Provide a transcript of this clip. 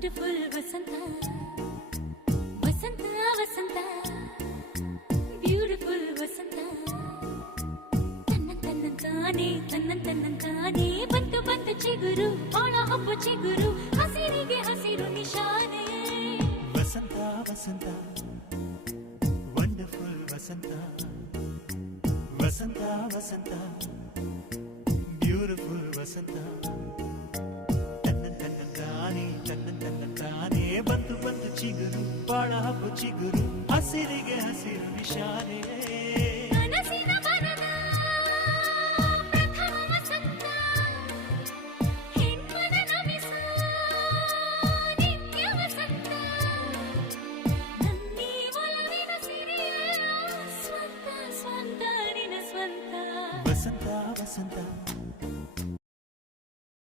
wonderful ವಸಂತ ವಸಂತ ವಸಂತ beautiful ವಸಂತ ತನ್ನಂತಾನೆ ಬಂತು ಬಂತು ಚಿಗುರು ಒಳ ಹಬ್ಬ ಚಿಗುರು ಹಸಿರಿಗೆ ಹಸಿರು ನಿಶಾನೆ ವಸಂತ ವಸಂತ ವಂಡರ್ಫುಲ್ ವಸಂತ ವಸಂತ ವಸಂತ ಬ್ಯೂಟಿಫುಲ್ ವಸಂತ ತನ್ನಂತಾನೆ ಬಂತು ಬಂತು ಚಿಗುರು ಬಾಳ ಹಬ್ಬ ಚಿಗುರು ಹಸಿರಿಗೆ ಹಸಿರು ನಿಶಾನೆ